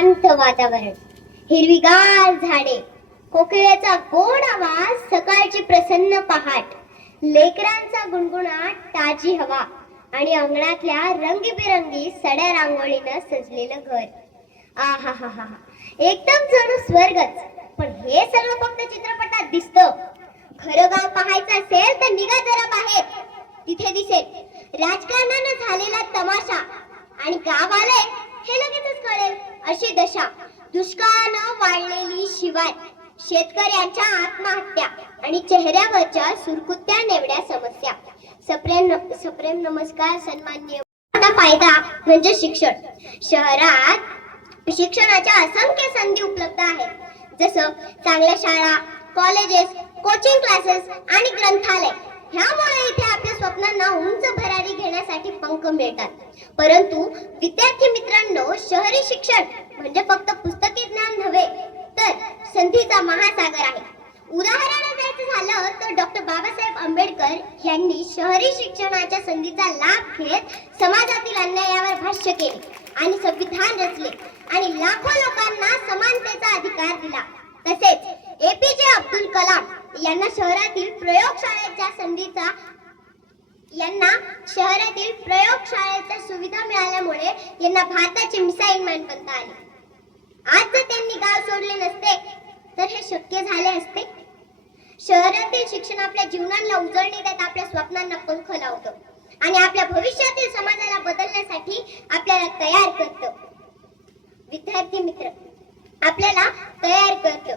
शांत वातावरण, हिरवीगार झाडे, कोकिळेचा गोड आवाज, सकाळची प्रसन्न पहाट, लेकरांचा गुणगुणाट, ताजी हवा आणि अंगणातल्या रंगीबेरंगी सड्या रांगोळीनं सजलेलं घर. आहा हा हा, एकदम जणू स्वर्गच. पण हे सगळं फक्त चित्रपटात दिसतं. खरं गाव पाहायचं असेल तर निघा जरा बाहेर, तिथे दिसेल राजकारणानं झालेला तमाशा आणि गाव आले हे लगेचच कळेल अशी दशा. दुष्काळानं वाढलेली शिवार, शेतकऱ्यांच्या आत्महत्या आणि चेहऱ्यावरच्या सुरकुत्या नेवड्या समस्या. सप्रेम नमस्कार सन्माननीय. फायदा म्हणजे शिक्षण. शहरात शिक्षणाच्या असंख्य संधी उपलब्ध आहेत, जसं चांगल्या शाळा, कॉलेजेस, कोचिंग क्लासेस आणि ग्रंथालय. ह्यामुळे इथे आपल्या स्वप्नांना उंच भरारी घेण्यासाठी पंख मिळतात. परंतु विद्यार्थी मित्रांनो, शहरी शिक्षण म्हणजे फक्त पुस्तकी ज्ञान नव्हे, तर संधीचा महासागर आहे. उदाहरण द्यायचं झालं तर डॉक्टर बाबासाहेब आंबेडकर यांनी शहरी शिक्षणाच्या संधीचा लाभ घेत समाजातील अन्यायावर भाष्य केले आणि संविधान रचले आणि लाखो लोकांना समानतेचा अधिकार दिला. तसेच एपीजे अब्दुल कलाम यांना शहरातील प्रयोगशाळेच्या सुविधा मिळाल्यामुळे यांना भारताचे मिसाईल मॅन बनता आले. आज जर त्यांनी गाव सोडले नसते तर हे शक्य झाले असते. शहरातील शिक्षण आपल्या जीवनाला उजळणी देत आपल्या स्वप्नांना पंख लावतं आणि आपल्या भविष्यातील समाजाला बदलण्यासाठी आपल्याला तयार करतं. विद्यार्थी मित्र आपल्याला तयार करतं.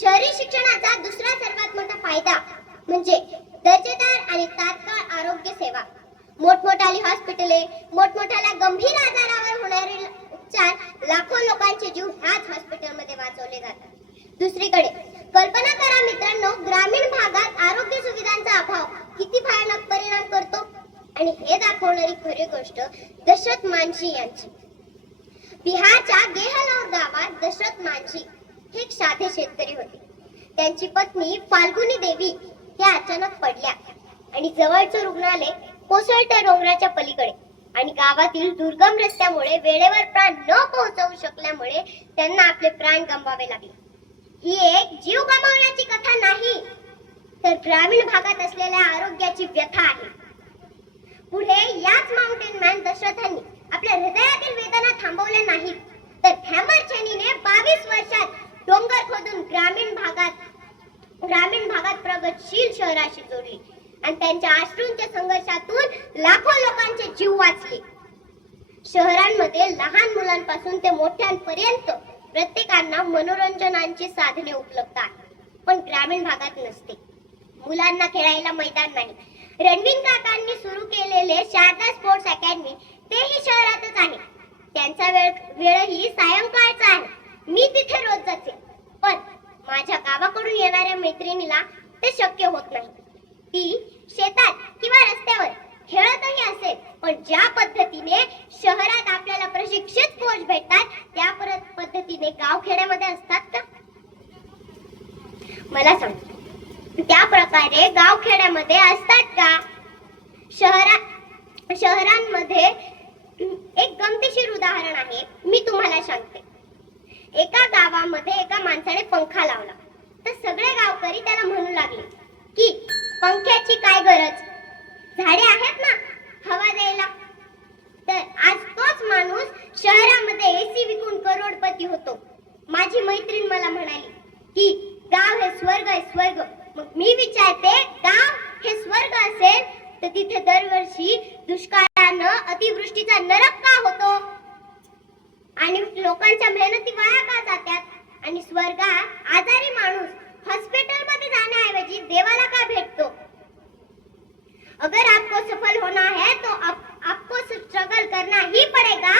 शहरी शिक्षणाचा दुसरा सर्वात मोठा फायदा म्हणजे दर्जेदार आणि तात्काळ आरोग्य सेवा. मोठमोठाली हॉस्पिटले, मोठमोठ्या गंभीर आजारावर होणारे उपचार, लाखो लोकांचे जीव ह्याच हॉस्पिटलमध्ये वाचवले जातात. दुसरीकडे कल्पना करा मित्रांनो, ग्रामीण भागात आरोग्य सुविधांचा अभाव किती भयानक परिणाम करतो. आणि हे दाखवणारी खरी गोष्ट दशरथ मांझी यांची. बिहारच्या गेहलोर गावात दशरथ मांझी हे एक साधे शेतकरी होते. त्यांची पत्नी फाल्गुनी देवी त्या अचानक पडल्या आणि जवळचं रुग्णालय कोसळत्या डोंगराच्या पलीकडे आणि गावातील दुर्गम रस्त्यामुळे वेळेवर प्राण न पोहोचवू शकल्यामुळे त्यांना आपले प्राण गमवावे लागले. ही एक जीव गमावण्याची कथा नाही, तर ग्रामीण भागात असलेल्या आरोग्याची व्यथा आहे. पुढे याच माउंटेन मॅन दशरथांनी आपल्या हृदयातील वेदना थांबवल्या नाहीत, तर हॅमर चेनीने 22 वर्षात डोंगर खोदून ग्रामीण भागात प्रगतशील शहराशी जोडली आणि त्यांच्या अश्रूंच्या संघर्षातून लाखो लोकांचे जीव वाचले. शहरांमध्ये लहान मुलांपासून ते मोठ्यांपर्यंत प्रत्येकांना मनोरंजनाची साधने उपलब्ध आहेत, पण ग्रामीण भागात नसते. मुलांना खेळायला मैदान नाही. रणवीर काकांनी सुरू केलेले शारदा स्पोर्ट्स अकॅडमी तेही शहरातच आहे. त्यांचा वेळही सायंकाळचा आहे. मी तिथे रोज जाते, पण माझ्या गावाकडून येणाऱ्या मैत्रिणीला ते शक्य होत नाही. ती शेतात किंवा रस्त्यावर खेळतही असेल, पण ज्या पद्धतीने शहरात आपल्याला प्रशिक्षित कोच भेटतात त्या पद्धतीने गावखेड्यामध्ये असतात का? मला सांग, त्या प्रकारे गावखेड्यामध्ये असतात का? शहरांमध्ये एक गमतीशीर उदाहरण आहे, मी तुम्हाला सांगते. एका गावामध्ये एका माणसाने पंखा लावला, तर सगळे गावकरी त्याला म्हणू लागले की पंख्याची काय गरज, झाडे आहेत ना हवा द्यायला. तर आज तोच माणूस शहरामध्ये एसी विकून करोडपती होतो. माझी मैत्रीण मला म्हणाली की गाव हे स्वर्ग आहे, स्वर्ग. मग मी विचारते, गाव हे स्वर्ग असेल तर तिथे दरवर्षी दुष्काळानं अतिवृष्टीचा नरक का होतो आणि लोकांच्या मेहनती वाया का जातात? आणि स्वर्गात आजारी माणूस हॉस्पिटलमध्ये जाण्याऐवजी देवाला का भेटतो? अगर आपको सफल होना है तो आपको स्ट्रगल करना ही पड़ेगा.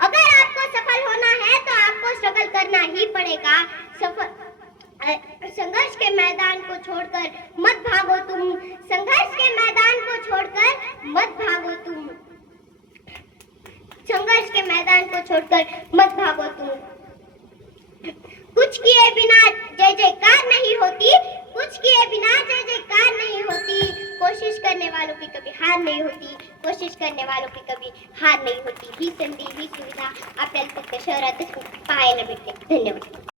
अगर आपको सफल होना है तो आपको स्ट्रगल करना ही पड़ेगा. संघर्ष के मैदान को छोड़कर मत भागो तुम. संघर्ष के मैदान को छोड़कर मत भागो तुम. संघर्ष के मैदान को छोड़कर मत भागो तुम. कुछ किए बिना जय जयकार नहीं होती. कुछ किए बिना जय जयकार नहीं होती. कोशिश करने वालों की कभी हार नहीं होती. कोशिश करने वालों की कभी हार नहीं होती. ही संधी, ही सुविधा आपल्याला फक्त शहरातच पाहायला भेटते. धन्यवाद.